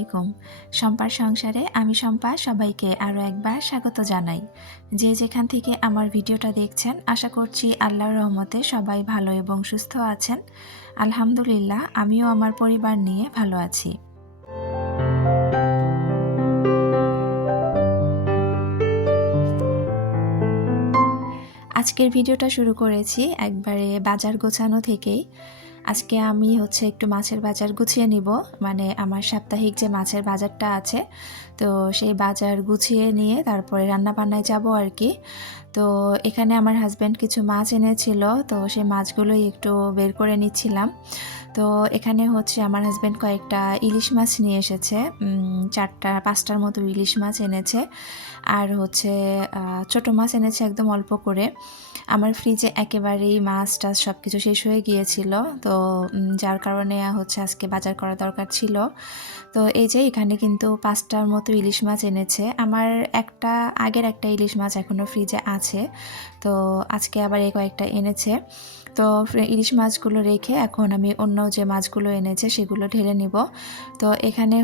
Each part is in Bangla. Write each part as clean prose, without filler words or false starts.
আলাইকুম। শম্পার সংসারে আমি শম্পা সবাইকে আরও একবার স্বাগত জানাই। যে যেখান থেকে আমার ভিডিওটা দেখছেন আশা করছি আল্লাহর রহমতে সবাই ভালো এবং সুস্থ আছেন। আলহামদুলিল্লাহ আমিও আমার পরিবার নিয়ে ভালো আছি। আজকের ভিডিওটা শুরু করেছি একবারে বাজার গোছানো থেকেই। আজকে আমি একটু মাছের বাজার গুছিয়ে নিব, মানে আমার সাপ্তাহিক যে মাছের বাজারটা আছে, তো সেই বাজার গুছিয়ে নিয়ে তারপরে রান্নাবান্নায় যাব আর কি। তো এখানে আমার হাজব্যান্ড কিছু মাছ এনেছিল, তো সেই মাছগুলোই একটু বের করে নিচ্ছিলাম। তো এখানে আমার হাজব্যান্ড কয়েকটা ইলিশ মাছ নিয়ে এসেছে, 4-5টার মতো ইলিশ মাছ এনেছে। আর ছোট মাছ এনেছে একদম অল্প করে। আমার ফ্রিজে একেবারেই মাছ টাছ সব কিছু শেষ হয়ে গিয়েছিল, তো যার কারণে আজকে বাজার করা দরকার ছিল। তো এই যে এখানে কিন্তু 5টার মতো ইলিশ মাছ এনেছে। আমার আগের একটা ইলিশ মাছ এখনও ফ্রিজে আছে, তো আজকে আবার এই কয়েকটা এনেছে। তো ইলিশ মাছগুলো রেখে এখন আমি অন্য যে মাছগুলো এনেছে সেগুলো ঢেলে নিব। তো এখানে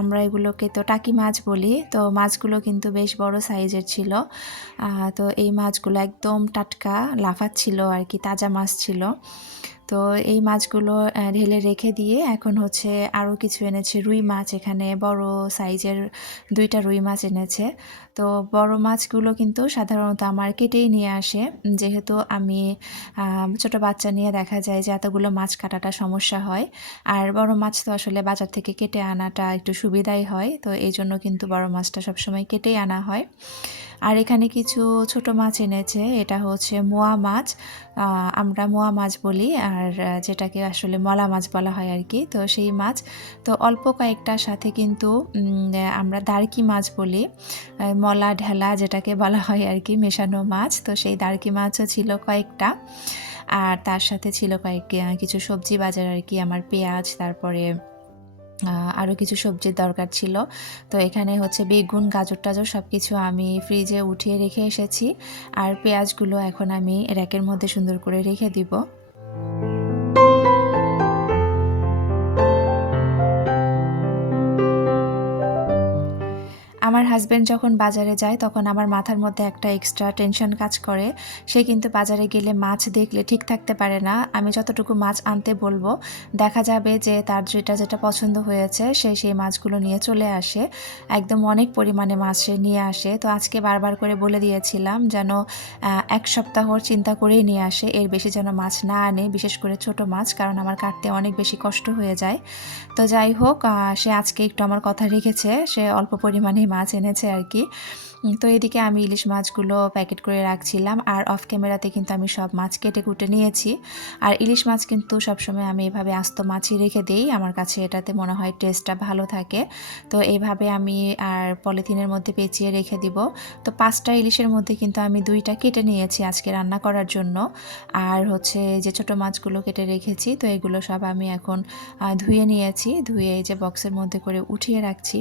আমরা এগুলোকে তো টাকি মাছ বলি। তো মাছগুলো কিন্তু বেশ বড় সাইজের ছিল। তো এই মাছগুলো একদম টাটকা লাফাচ্ছিল আর কি, তাজা মাছ ছিল। তো এই মাছগুলো ঢেলে রেখে দিয়ে এখন আরও কিছু এনেছে রুই মাছ। এখানে বড় সাইজের 2টা রুই মাছ এনেছে। তো বড় মাছগুলো কিন্তু সাধারণত আমার কেটেই নিয়ে আসে, যেহেতু আমি ছোট বাচ্চা নিয়ে দেখা যায় যে এতগুলো মাছ কাটাটা সমস্যা হয়। আর বড় মাছ তো আসলে বাজার থেকে কেটে আনাটা একটু সুবিধাই হয়, তো এই জন্য কিন্তু বড় মাছটা সবসময় কেটেই আনা হয়। আর এখানে কিছু ছোট মাছ এনেছে, এটা মোয়া মাছ, আমরা মোয়া মাছ বলি, আর যেটাকে আসলে মলা মাছ বলা হয় আর কি। তো সেই মাছ তো অল্প কয়েকটার সাথে কিন্তু আমরা দারকি মাছ বলি, মলা ঢেলা যেটাকে বলা হয় আর কি, মেশানো মাছ। তো সেই দারকি মাছও ছিল কয়েকটা। আর তার সাথে ছিল কিছু সবজি বাজার আর কি, আমার পেঁয়াজ, তারপরে আরও কিছু সবজির দরকার ছিল। তো এখানে বেগুন, গাজর টাজর সব কিছু আমি ফ্রিজে উঠিয়ে রেখে এসেছি। আর পেঁয়াজগুলো এখন আমি র্যাকের মধ্যে সুন্দর করে রেখে দিব। আমার হাজব্যান্ড যখন বাজারে যায় তখন আমার মাথার মধ্যে একটা এক্সট্রা টেনশন কাজ করে। সে কিন্তু বাজারে গেলে মাছ দেখলে ঠিক থাকতে পারে না। আমি যতটুকু মাছ আনতে বলবো দেখা যাবে যে তার যেটা যেটা পছন্দ হয়েছে সে সেই মাছগুলো নিয়ে চলে আসে। একদম অনেক পরিমাণে মাছ সে নিয়ে আসে। তো আজকে বারবার করে বলে দিয়েছিলাম যেন 1 সপ্তাহর চিন্তা করেই নিয়ে আসে, এর বেশি যেন মাছ না আনে, বিশেষ করে ছোট মাছ, কারণ আমার কাটতে অনেক বেশি কষ্ট হয়ে যায়। তো যাই হোক, সে আজকে একটু আমার কথা রেখেছে, সে অল্প পরিমাণেই মাছ এনেছে আর কি। তো এদিকে আমি ইলিশ মাছগুলো প্যাকেট করে রাখছিলাম, আর অফ ক্যামেরাতে কিন্তু আমি সব মাছ কেটে কুটে নিয়েছি। আর ইলিশ মাছ কিন্তু সবসময় আমি এভাবে আস্ত মাছই রেখে দিই, আমার কাছে এটাতে মনে হয় টেস্টটা ভালো থাকে। তো এইভাবে আমি আর পলিথিনের মধ্যে পেঁচিয়ে রেখে দিব। তো 5টা ইলিশের মধ্যে কিন্তু আমি 2টা কেটে নিয়েছি আজকে রান্না করার জন্য। আর যে ছোট মাছগুলো কেটে রেখেছি, তো এগুলো সব আমি এখন ধুয়ে নিয়েছি, ধুয়ে এই যে বক্সের মধ্যে করে উঠিয়ে রাখছি।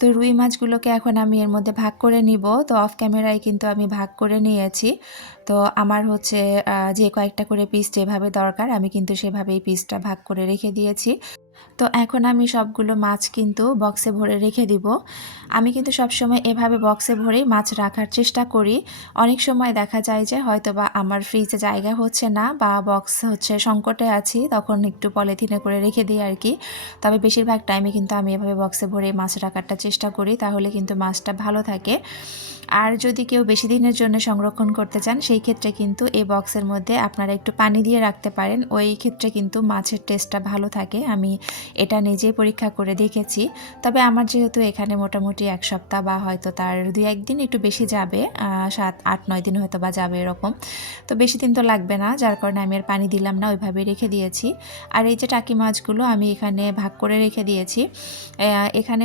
তো রুই মাছগুলোকে এখন আমি এর মধ্যে ভাগ করে নিব। তো অফ ক্যামেরায় কিন্তু আমি ভাগ করে নিয়েছি। তো আমার যে কয়েকটা করে পিস যেভাবে দরকার আমি কিন্তু সেভাবেই পিসটা ভাগ করে রেখে দিয়েছি। তো এখন আমি সবগুলো মাছ কিন্তু বক্সে ভরে রেখে দিব। আমি কিন্তু সবসময় এভাবে বক্সে ভরেই মাছ রাখার চেষ্টা করি। অনেক সময় দেখা যায় যে হয়তোবা আমার ফ্রিজে জায়গা হচ্ছে না, বা বক্স সংকটে আছি, তখন একটু পলিথিনে করে রেখে দিই আর কি। তবে বেশিরভাগ টাইমে কিন্তু আমি এভাবে বক্সে ভরে মাছ রাখারটা চেষ্টা করি, তাহলে কিন্তু মাছটা ভালো থাকে। আর যদি কেউ বেশি দিনের জন্য সংরক্ষণ করতে চান সেই ক্ষেত্রে কিন্তু এই বক্সের মধ্যে আপনারা একটু পানি দিয়ে রাখতে পারেন, ওই ক্ষেত্রে কিন্তু মাছের টেস্টটা ভালো থাকে। আমি এটা নিজেই পরীক্ষা করে দেখেছি। তবে আমার যেহেতু এখানে মোটামুটি 1 সপ্তাহ বা হয়তো তার 2-1 দিন একটু বেশি যাবে, 7, 8, 9 দিন হয়তো বা যাবে এরকম, তো বেশি দিন তো লাগবে না, যার কারণে আমি আর পানি দিলাম না, ওইভাবে রেখে দিয়েছি। আর এই যে টাকি মাছগুলো আমি এখানে ভাগ করে রেখে দিয়েছি। এখানে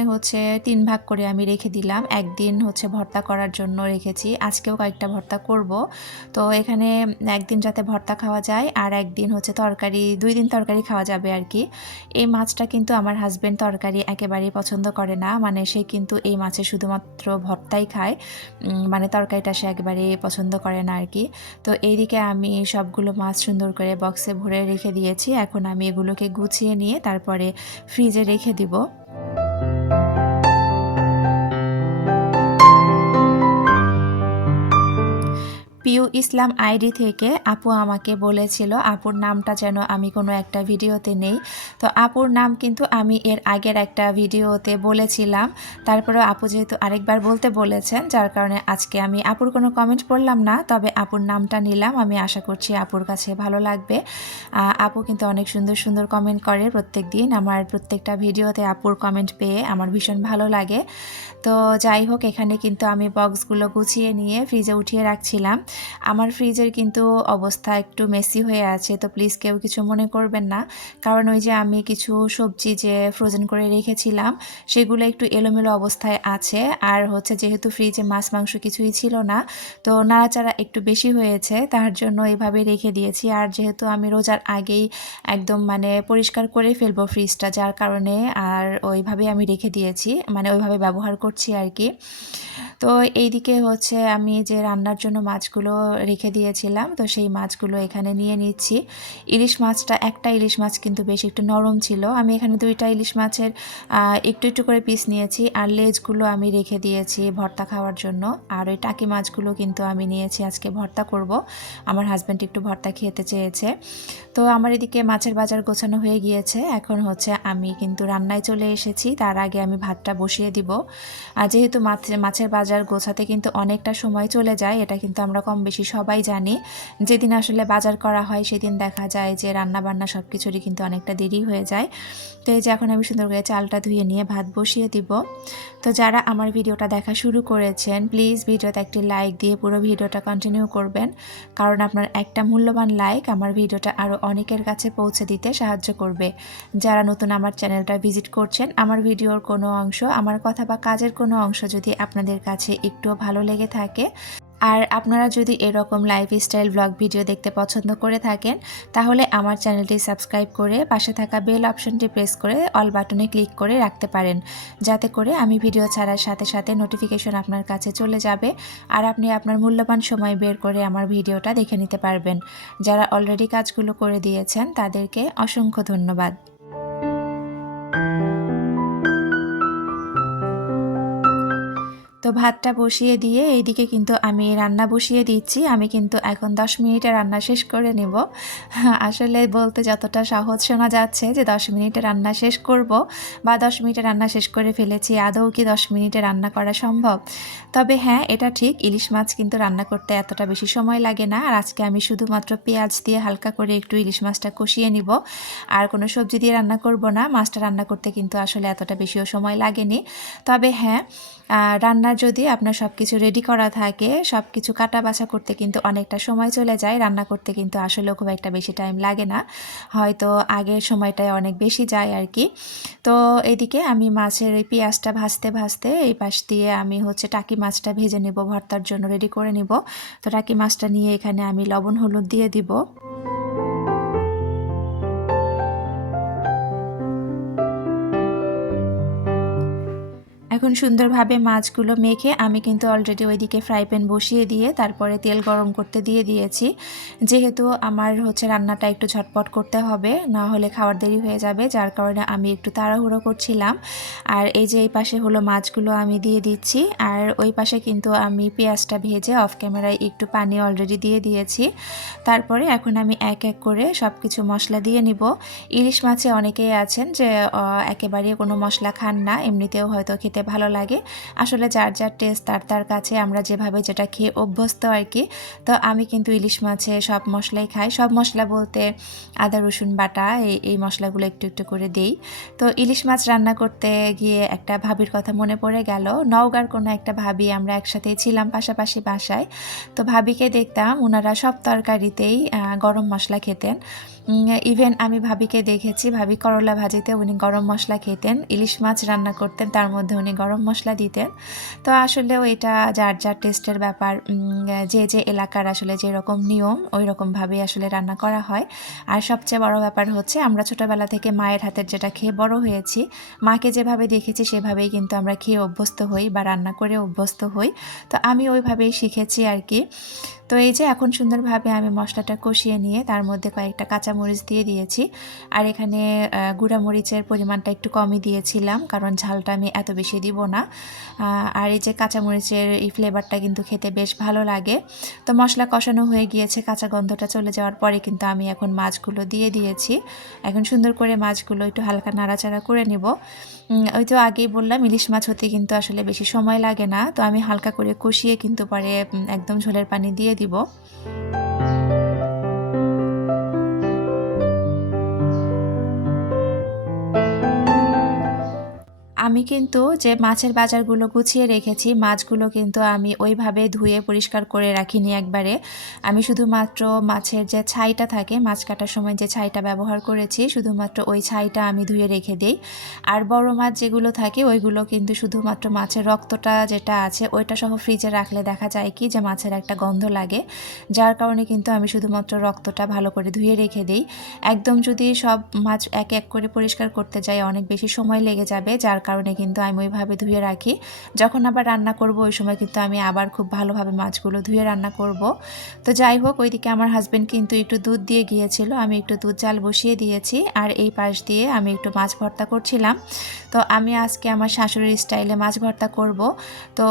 3 ভাগ করে আমি রেখে দিলাম। একদিন ভর্তা করার জন্য রেখেছি। আজকেও কয়েকটা ভর্তা করব। তো এখানে একদিন যাতে ভর্তা খাওয়া যায় আর একদিন হচ্ছে তরকারি, 2 দিন তরকারি খাওয়া যাবে আর কি। এই মাছটা কিন্তু আমার হাজব্যান্ড তরকারি একেবারেই পছন্দ করে না, মানে সে কিন্তু এই মাছের শুধুমাত্র ভর্তাই খায়, মানে তরকারিটা সে একেবারেই পছন্দ করে না আর কি। তো এইদিকে আমি সবগুলো মাছ সুন্দর করে বক্সে ভরে রেখে দিয়েছি। এখন আমি এগুলোকে গুছিয়ে নিয়ে তারপরে ফ্রিজে রেখে দিব। পিউ ইসলাম আইডি থেকে আপু আমাকে বলেছিল আপুর নামটা যেন আমি কোনো একটা ভিডিওতে নেই। তো আপুর নাম কিন্তু আমি এর আগের একটা ভিডিওতে বলেছিলাম, তারপরেও আপু যেহেতু আরেকবার বলতে বলেছেন, যার কারণে আজকে আমি আপুর কোনো কমেন্ট পড়লাম না, তবে আপুর নামটা নিলাম। আমি আশা করছি আপুর কাছে ভালো লাগবে। আপু কিন্তু অনেক সুন্দর সুন্দর কমেন্ট করে প্রত্যেক দিন। আমার প্রত্যেকটা ভিডিওতে আপুর কমেন্ট পেয়ে আমার ভীষণ ভালো লাগে। তো যাই হোক, এখানে কিন্তু আমি বক্সগুলো গুছিয়ে নিয়ে ফ্রিজে উঠিয়ে রাখছিলাম। আমার ফ্রিজের কিন্তু অবস্থা একটু মেসি হয়ে আছে, তো প্লিজ কেউ কিছু মনে করবেন না। কারণ ওই যে আমি কিছু সবজি যে ফ্রোজেন করে রেখেছিলাম সেগুলো একটু এলোমেলো অবস্থায় আছে, আর হচ্ছে যেহেতু ফ্রিজে মাছ মাংস কিছুই ছিল না, তো নাড়াচাড়া একটু বেশি হয়েছে, তার জন্য এভাবে রেখে দিয়েছি। আর যেহেতু আমি রোজার আগেই একদম মানে পরিষ্কার করে ফেলবো ফ্রিজটা, যার কারণে আর ওইভাবে আমি রেখে দিয়েছি, মানে ওইভাবে ব্যবহার করছি আর কি। তো এইদিকে হচ্ছে আমি যে রান্নার জন্য মাছগুলো রেখে দিয়েছিলাম, তো সেই মাছগুলো এখানে নিয়ে নিচ্ছি। ইলিশ মাছটা, একটা ইলিশ মাছ কিন্তু বেশ একটু নরম ছিল। আমি এখানে 2টা ইলিশ মাছের একটু একটু করে পিস নিয়েছি, আর লেজগুলো আমি রেখে দিয়েছি ভর্তা খাওয়ার জন্য। আর ওই টাকি মাছগুলো কিন্তু আমি নিয়েছি আজকে ভর্তা করব। আমার হাজব্যান্ড একটু ভর্তা খেতে চেয়েছে। তো আমার এদিকে মাছের বাজার গোছানো হয়ে গিয়েছে। এখন হচ্ছে আমি কিন্তু রান্নায় চলে এসেছি। তার আগে আমি ভাতটা বসিয়ে দিব। আর যেহেতু মাছের বাজার গোছাতে কিন্তু অনেকটা সময় চলে যায়, এটা কিন্তু আমরা কম বেশি সবাই জানি। যেদিন আসলে বাজার করা হয় সেদিন দেখা যায় যে রান্না বান্না সব কিছুরই কিন্তু অনেকটা দেরি হয়ে যায়। তো এই যে এখন আমি সুন্দর করে চালটা ধুয়ে নিয়ে ভাত বসিয়ে দিব। তো যারা আমার ভিডিওটা দেখা শুরু করেছেন, প্লিজ ভিডিওতে একটি লাইক দিয়ে পুরো ভিডিওটা কন্টিনিউ করবেন, কারণ আপনার একটা মূল্যবান লাইক আমার ভিডিওটা আরও অনেকের কাছে পৌঁছে দিতে সাহায্য করবে। যারা নতুন আমার চ্যানেলটা ভিজিট করছেন, আমার ভিডিওর কোনো অংশ, আমার কথা বা কাজের কোনো অংশ যদি আপনাদের কাছে একটুও ভালো লেগে থাকে, আর আপনারা যদি এরকম লাইফস্টাইল ব্লগ ভিডিও দেখতে পছন্দ করে থাকেন, তাহলে আমার চ্যানেলটি সাবস্ক্রাইব করে পাশে থাকা বেল অপশনটি প্রেস করে অল বাটনে ক্লিক করে রাখতে পারেন, যাতে করে আমি ভিডিও ছাড়ার সাথে সাথে নোটিফিকেশন আপনার কাছে চলে যাবে, আর আপনি আপনার মূল্যবান সময় বের করে আমার ভিডিওটা দেখে নিতে পারবেন। যারা অলরেডি কাজগুলো করে দিয়েছেন তাদেরকে অসংখ্য ধন্যবাদ। তো ভাতটা বসিয়ে দিয়ে এইদিকে কিন্তু আমি রান্না বসিয়ে দিচ্ছি। আমি কিন্তু এখন 10 মিনিটে রান্না শেষ করে নেব। আসলে বলতে যতটা সহজ শোনা যাচ্ছে যে 10 মিনিটে রান্না শেষ করব বা 10 মিনিটে রান্না শেষ করে ফেলেছি, আদৌ কি 10 মিনিটে রান্না করা সম্ভব? তবে হ্যাঁ, এটা ঠিক, ইলিশ মাছ কিন্তু রান্না করতে এতটা বেশি সময় লাগে না। আর আজকে আমি শুধুমাত্র পেঁয়াজ দিয়ে হালকা করে একটু ইলিশ মাছটা কষিয়ে নিব, আর কোনো সবজি দিয়ে রান্না করব না। মাছটা রান্না করতে কিন্তু আসলে এতটা বেশিও সময় লাগেনি। তবে হ্যাঁ, রান্নার যদি আপনার সব কিছু রেডি করা থাকে, সব কিছু কাটা বাছা করতে কিন্তু অনেকটা সময় চলে যায়, রান্না করতে কিন্তু আসলেও খুব একটা বেশি টাইম লাগে না, হয়তো আগের সময়টায় অনেক বেশি যায় আর কি। তো এদিকে আমি মাছের এই পেঁয়াজটা ভাজতে ভাজতে এই পাশ দিয়ে আমি হচ্ছে টাকি মাছটা ভেজে নেব, ভর্তার জন্য রেডি করে নেব। তো টাকি মাছটা নিয়ে এখানে আমি লবণ হলুদ দিয়ে দিব। এখন সুন্দরভাবে মাছগুলো মেখে আমি কিন্তু অলরেডি ওইদিকে ফ্রাই প্যান বসিয়ে দিয়ে তারপরে তেল গরম করতে দিয়ে দিয়েছি। যেহেতু আমার হচ্ছে রান্নাটা একটু ঝটপট করতে হবে, না হলে খাওয়ার দেরি হয়ে যাবে, যার কারণে আমি একটু তাড়াহুড়ো করছিলাম। আর এই যে এই পাশে হলো মাছগুলো আমি দিয়ে দিচ্ছি, আর ওই পাশে কিন্তু আমি পেঁয়াজটা ভেজে অফ ক্যামেরায় একটু পানি অলরেডি দিয়ে দিয়েছি। তারপরে এখন আমি এক এক করে সব কিছু মশলা দিয়ে নিব। ইলিশ মাছে অনেকেই আছেন যে একেবারে কোনো মশলা খান না, এমনিতেও হয়তো খেতে ভালো লাগে। আসলে যার যার টেস্ট তার তার কাছে, আমরা যেভাবে যেটা খেয়ে অভ্যস্ত আর কি। তো আমি কিন্তু ইলিশ মাছে সব মশলাই খাই, সব মশলা বলতে আদা রসুন বাটা এই মশলাগুলো একটু একটু করে দেই। তো ইলিশ মাছ রান্না করতে গিয়ে একটা ভাবির কথা মনে পড়ে গেল। নওগাঁর কোনো একটা ভাবি, আমরা একসাথেই ছিলাম পাশাপাশি বাসায়। তো ভাবিকে দেখতাম ওনারা সব তরকারিতেই গরম মশলা খেতেন। ইভেন আমি ভাবিকে দেখেছি, ভাবি করলা ভাজিতে উনি গরম মশলা খেতেন, ইলিশ মাছ রান্না করতেন তার মধ্যে উনি গরম মশলা দিতেন। তো আসলেও এটা যার যার টেস্টের ব্যাপার, যে যে এলাকার আসলে যেরকম নিয়ম ওই রকমভাবেই আসলে রান্না করা হয়। আর সবচেয়ে বড় ব্যাপার হচ্ছে আমরা ছোটোবেলা থেকে মায়ের হাতের যেটা খেয়ে বড় হয়েছি, মাকে যেভাবে দেখেছি সেভাবেই কিন্তু আমরা খেয়ে অভ্যস্ত হই বা রান্না করে অভ্যস্ত হই। তো আমি ওইভাবেই শিখেছি আর কি। তো এই যে এখন সুন্দরভাবে আমি মশলাটা কষিয়ে নিয়ে তার মধ্যে কয়েকটা কাঁচামরিচ দিয়ে দিয়েছি। আর এখানে গুঁড়া মরিচের পরিমাণটা একটু কমই দিয়েছিলাম, কারণ ঝালটা আমি এত বেশি দিব না। আর এই যে কাঁচামরিচের এই ফ্লেভারটা কিন্তু খেতে বেশ ভালো লাগে। তো মশলা কষানো হয়ে গিয়েছে, কাঁচা গন্ধটা চলে যাওয়ার পরে কিন্তু আমি এখন মাছগুলো দিয়ে দিয়েছি। এখন সুন্দর করে মাছগুলো একটু হালকা নাড়াচাড়া করে নেব। ওই তো আগেই বললাম ইলিশ মাছ হতে কিন্তু আসলে বেশি সময় লাগে না। তো আমি হালকা করে কষিয়ে কিন্তু পরে একদম ঝোলের পানি দিয়ে দিব। আমি কিন্তু যে মাছের বাজারগুলো গুছিয়ে রেখেছি, মাছগুলো কিন্তু আমি ওইভাবে ধুয়ে পরিষ্কার করে রাখিনি একবারে। আমি শুধুমাত্র মাছের যে ছাইটা থাকে, মাছ কাটার সময় যে ছাইটা ব্যবহার করেছি, শুধুমাত্র ওই ছাইটা আমি ধুয়ে রেখে দেই। আর বড় মাছ যেগুলো থাকে ওইগুলো কিন্তু শুধুমাত্র মাছের রক্তটা যেটা আছে ওইটা সহ ফ্রিজে রাখলে দেখা যায় কি যে মাছের একটা গন্ধ লাগে, যার কারণে কিন্তু আমি শুধুমাত্র রক্তটা ভালো করে ধুয়ে রেখে দিই। একদম যদি সব মাছ এক এক করে পরিষ্কার করতে যাই অনেক বেশি সময় লেগে যাবে, যার কারণে কিন্তু আমি ওইভাবে ধুয়ে রাখি। যখন আবার রান্না করব ওই সময় কিন্তু আমি আবার খুব ভালোভাবে মাছগুলো ধুয়ে রান্না করব। তো যাই হোক, ওইদিকে আমার হাজব্যান্ড কিন্তু একটু দুধ দিয়ে গিয়েছিল, আমি একটু দুধ জাল বসিয়ে দিয়েছি। আর এই পাশ দিয়ে আমি একটু মাছ ভর্তা করছিলাম। তো আমি আজকে আমার শাশুড়ির স্টাইলে মাছ ভর্তা করব। তো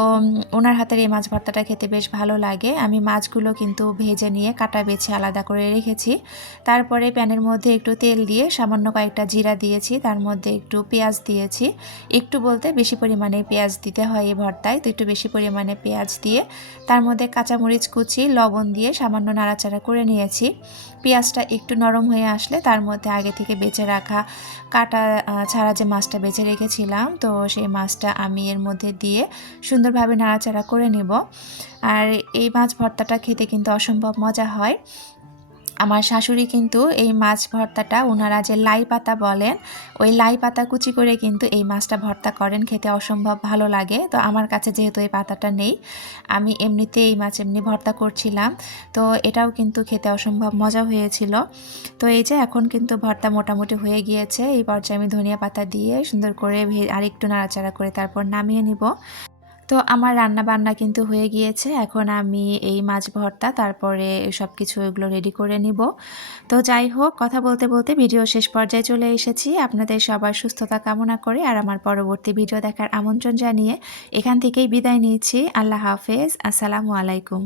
ওনার হাতের এই মাছ ভর্তাটা খেতে বেশ ভালো লাগে। আমি মাছগুলো কিন্তু ভেজে নিয়ে কাটা বেছে আলাদা করে রেখেছি। তারপরে প্যানের মধ্যে একটু তেল দিয়ে সামান্য কয়েকটা জিরা দিয়েছি, তার মধ্যে একটু পেঁয়াজ দিয়েছি। একটু বলতে বেশি পরিমাণে পেঁয়াজ দিতে হয় এই ভর্তায়, তো একটু বেশি পরিমাণে পেঁয়াজ দিয়ে তার মধ্যে কাঁচামরিচ কুচি, লবণ দিয়ে সামান্য নাড়াচাড়া করে নিয়েছি। পেঁয়াজটা একটু নরম হয়ে আসলে তার মধ্যে আগে থেকে বেঁচে রাখা কাটা ছাড়া যে মাছটা বেঁচে রেখেছিলাম, তো সেই মাছটা আমি এর মধ্যে দিয়ে সুন্দরভাবে নাড়াচাড়া করে নেব। আর এই মাছ ভর্তাটা খেতে কিন্তু অসম্ভব মজা হয়। আমার শাশুড়ি কিন্তু এই মাছ ভর্তাটা, ওনারা যে লাই পাতা বলেন, ওই লাই পাতা কুচি করে কিন্তু এই মাছটা ভর্তা করেন, খেতে অসম্ভব ভালো লাগে। তো আমার কাছে যেহেতু এই পাতাটা নেই, আমি এমনিতে এই মাছ এমনি ভর্তা করছিলাম। তো এটাও কিন্তু খেতে অসম্ভব মজা হয়েছিল। তো এই যে এখন কিন্তু ভর্তা মোটামুটি হয়ে গিয়েছে, এই পর্যায়ে আমি ধনিয়া পাতা দিয়ে সুন্দর করে আরেকটু নাড়াচাড়া করে তারপর নামিয়ে নিব। তো আমার রান্না বান্না কিন্তু হয়ে গিয়েছে, এখন আমি এই মাছ ভর্তা তারপরে সব কিছু এগুলো রেডি করে নিব। তো যাই হোক, কথা বলতে বলতে ভিডিও শেষ পর্যায়ে চলে এসেছি। আপনাদের সবার সুস্থতা কামনা করে আর আমার পরবর্তী ভিডিও দেখার আমন্ত্রণ জানিয়ে এখান থেকেই বিদায় নিচ্ছি। আল্লাহ হাফেজ, আসসালামু আলাইকুম।